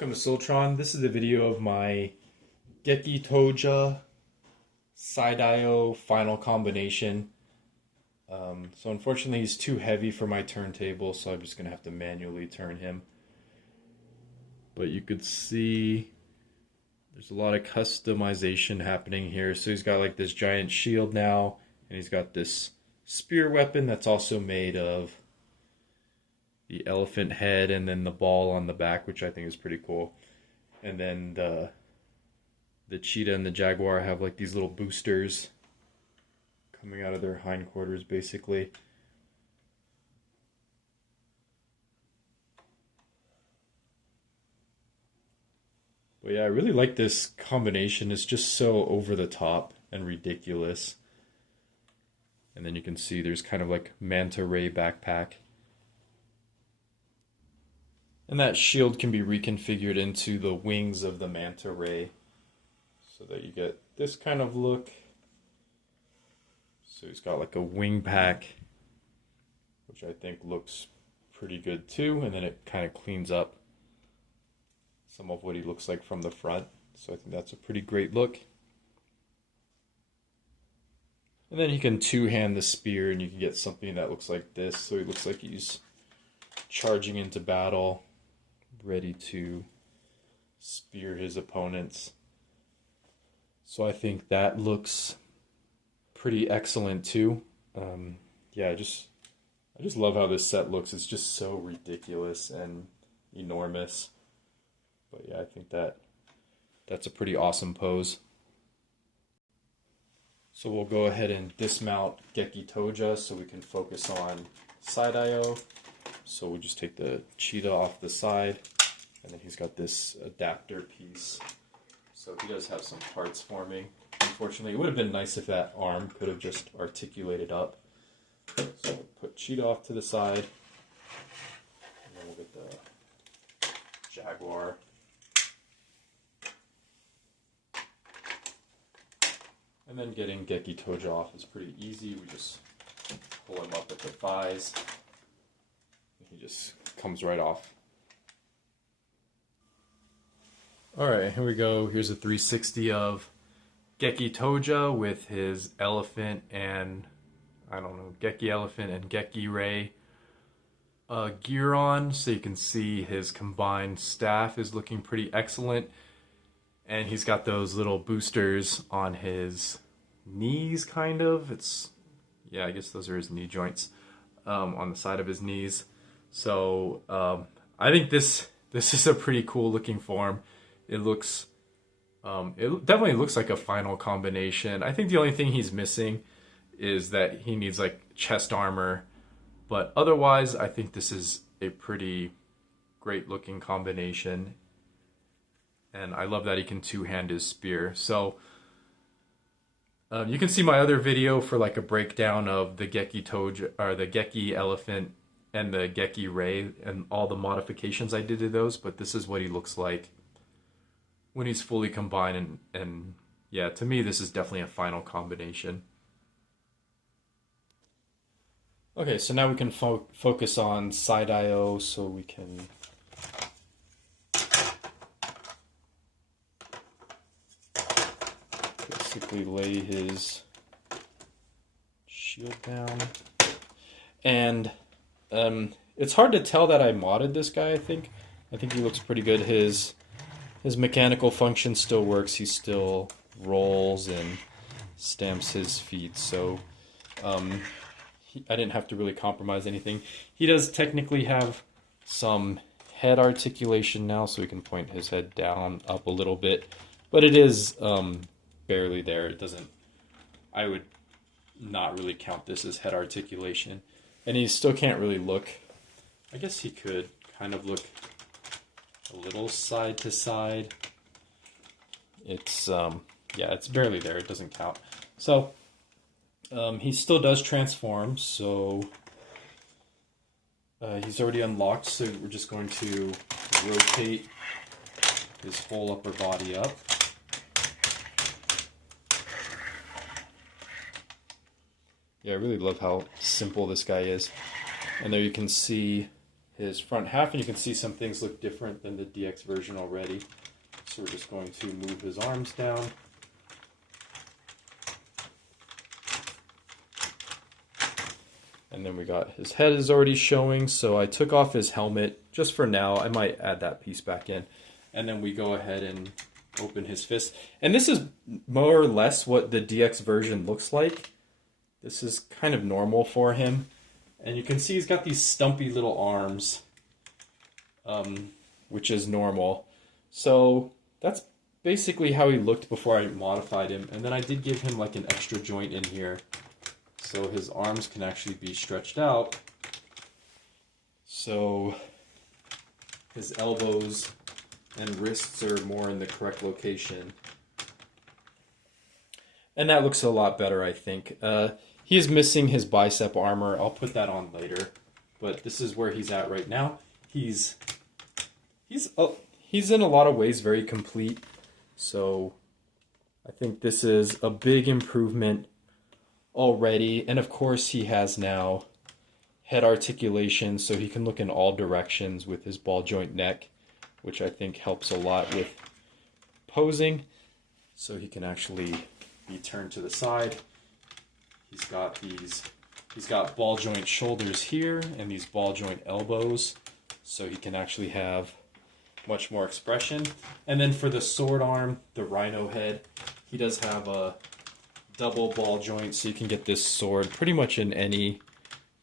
Welcome to Soltron. This is a video of my Gekitouja Saidaioh final combination. So unfortunately he's too heavy for my turntable, so I'm just going to have to manually turn him. But you could see there's a lot of customization happening here. So he's got like this giant shield now, and he's got this spear weapon that's also made of the elephant head and then the ball on the back, which I think is pretty cool. And then the cheetah and the jaguar have like these little boosters coming out of their hindquarters, basically. But yeah, I really like this combination. It's just so over the top and ridiculous. And then you can see there's kind of like manta ray backpack. And that shield can be reconfigured into the wings of the manta ray so that you get this kind of look. So he's got like a wing pack, which I think looks pretty good too. And then it kind of cleans up some of what he looks like from the front. So I think that's a pretty great look. And then you can two-hand the spear and you can get something that looks like this. So he looks like he's charging into battle, ready to spear his opponents. So I think that looks pretty excellent too. Yeah, I just love how this set looks. It's just so ridiculous and enormous. But yeah, I think that's a pretty awesome pose. So we'll go ahead and dismount Gekitouja so we can focus on Saidaioh. So we'll just take the cheetah off the side, and then he's got this adapter piece. So he does have some parts forming. Unfortunately, it would have been nice if that arm could have just articulated up. So we'll put cheetah off to the side, and then we'll get the jaguar. And then getting Gekitouja off is pretty easy. We just pull him up at the thighs. He just comes right off. Alright, here we go. Here's a 360 of Gekitouja with his elephant and, I don't know, Geki elephant and Geki ray gear on. So you can see his combined staff is looking pretty excellent. And he's got those little boosters on his knees, kind of. Yeah, I guess those are his knee joints on the side of his knees. So I think this is a pretty cool looking form. It looks, it definitely looks like a final combination. I think the only thing he's missing is that he needs like chest armor, but otherwise I think this is a pretty great looking combination. And I love that he can two-hand his spear. So you can see my other video for like a breakdown of the Gekitouja, or the Geki elephant and the Geki ray and all the modifications I did to those. But this is what he looks like when he's fully combined. And yeah, to me, this is definitely a final combination. Okay, so now we can focus on Saidaioh, so we can basically lay his shield down. And it's hard to tell that I modded this guy, I think. I think he looks pretty good. His mechanical function still works. He still rolls and stamps his feet. So I didn't have to really compromise anything. He does technically have some head articulation now, so he can point his head down, up a little bit. But it is barely there. It doesn't, I would not really count this as head articulation. And he still can't really look, I guess he could kind of look a little side to side. It's yeah, it's barely there. It doesn't count. So he still does transform, so he's already unlocked, so we're just going to rotate his whole upper body up. Yeah, I really love how simple this guy is. And there you can see his front half, and you can see some things look different than the DX version already. So we're just going to move his arms down. And then we got his head is already showing, so I took off his helmet just for now. I might add that piece back in. And then we go ahead and open his fist. And this is more or less what the DX version looks like. This is kind of normal for him. And you can see he's got these stumpy little arms, which is normal. So that's basically how he looked before I modified him. And then I did give him like an extra joint in here, so his arms can actually be stretched out. So his elbows and wrists are more in the correct location. And that looks a lot better, I think. He is missing his bicep armor. I'll put that on later. But this is where he's at right now. He's in a lot of ways very complete. So I think this is a big improvement already. And of course he has now head articulation, so he can look in all directions with his ball joint neck, which I think helps a lot with posing. So he can actually be turned to the side. He's got ball joint shoulders here and these ball joint elbows, so he can actually have much more expression. And then for the sword arm, the rhino head, he does have a double ball joint, so you can get this sword pretty much in any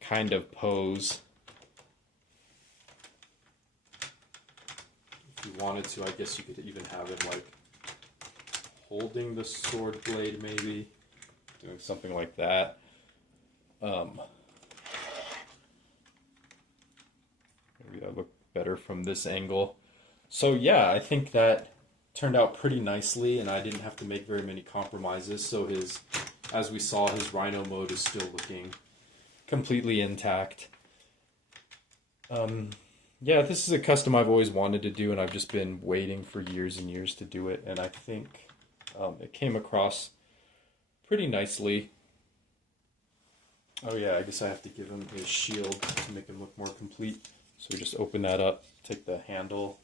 kind of pose. If you wanted to, I guess you could even have him like holding the sword blade, maybe doing something like that. Maybe that look better from this angle. So yeah, I think that turned out pretty nicely, and I didn't have to make very many compromises. So as we saw, his rhino mode is still looking completely intact. Yeah, this is a custom I've always wanted to do, and I've just been waiting for years and years to do it, and I think it came across pretty nicely. Oh yeah, I guess I have to give him his shield to make him look more complete. So we just open that up, take the handle,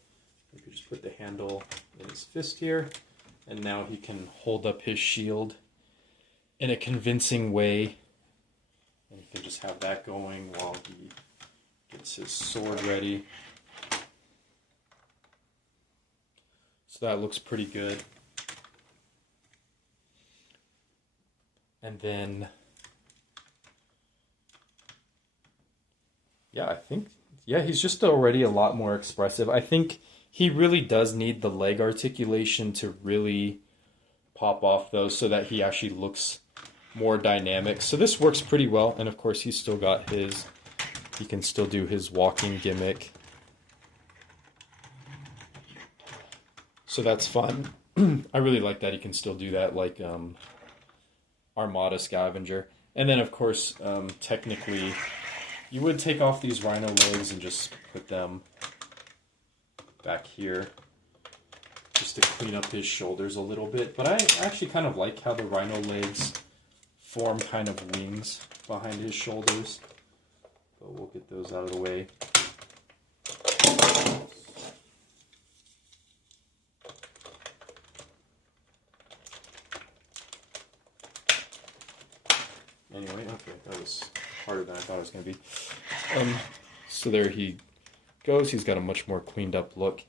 we could just put the handle in his fist here, and now he can hold up his shield in a convincing way. And you can just have that going while he gets his sword ready. So that looks pretty good. And then, yeah, I think, yeah, he's just already a lot more expressive. I think he really does need the leg articulation to really pop off those, so that he actually looks more dynamic. So this works pretty well, and of course he's still got he can still do his walking gimmick. So that's fun. I really like that he can still do that, like Armada Scavenger. And then of course, technically, you would take off these rhino legs and just put them back here, just to clean up his shoulders a little bit. But I actually kind of like how the rhino legs form kind of wings behind his shoulders. But we'll get those out of the way. Anyway, okay, that was harder than I thought it was going to be. So there he goes. He's got a much more cleaned up look.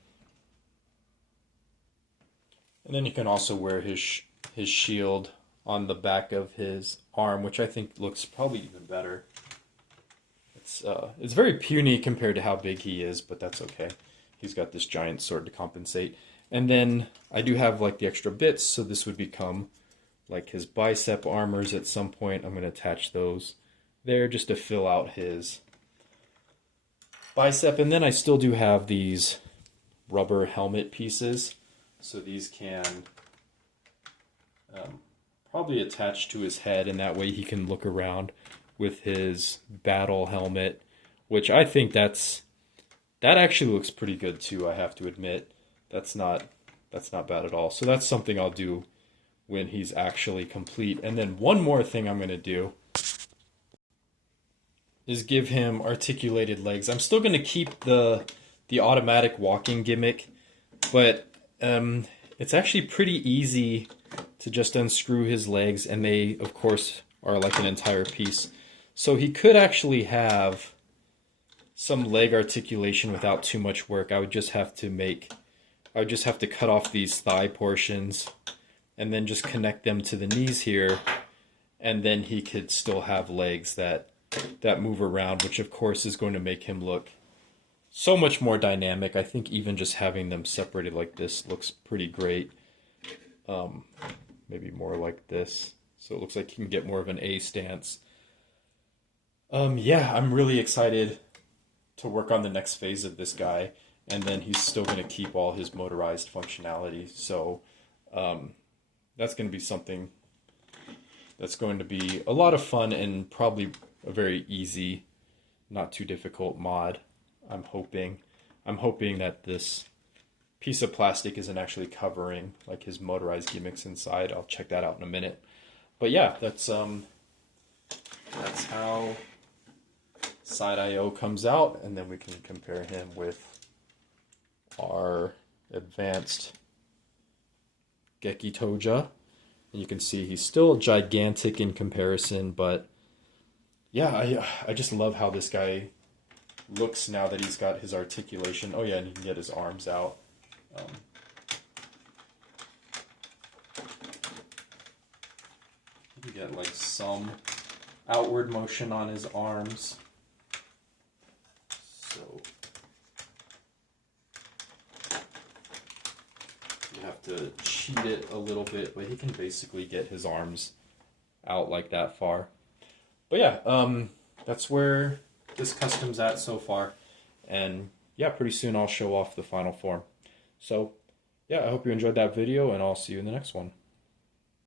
And then you can also wear his shield on the back of his arm, which I think looks probably even better. It's very puny compared to how big he is, but that's okay. He's got this giant sword to compensate. And then I do have like the extra bits, so this would become like his bicep armors at some point. I'm going to attach those there just to fill out his bicep. And then I still do have these rubber helmet pieces, so these can probably attach to his head, and that way he can look around with his battle helmet, which I think that actually looks pretty good too, I have to admit. That's not bad at all. So that's something I'll do when he's actually complete. And then one more thing I'm going to do is give him articulated legs. I'm still going to keep the automatic walking gimmick, but it's actually pretty easy to just unscrew his legs, and they, of course, are like an entire piece. So he could actually have some leg articulation without too much work. I would just have to cut off these thigh portions and then just connect them to the knees here, and then he could still have legs that move around, which of course is going to make him look so much more dynamic. I think even just having them separated like this looks pretty great. Maybe more like this, so it looks like he can get more of an A stance. Yeah, I'm really excited to work on the next phase of this guy, and then he's still going to keep all his motorized functionality. So that's going to be something that's going to be a lot of fun and probably a very easy, not too difficult mod. I'm hoping that this piece of plastic isn't actually covering like his motorized gimmicks inside. I'll check that out in a minute. But yeah, that's how Saidaioh comes out, and then we can compare him with our advanced Gekitouja. And you can see he's still gigantic in comparison, but yeah, I just love how this guy looks now that he's got his articulation. Oh yeah, and he can get his arms out. You get like some outward motion on his arms. So you have to cheat it a little bit, but he can basically get his arms out like that far. But yeah, that's where this custom's at so far. And yeah, pretty soon I'll show off the final form. So yeah, I hope you enjoyed that video, and I'll see you in the next one.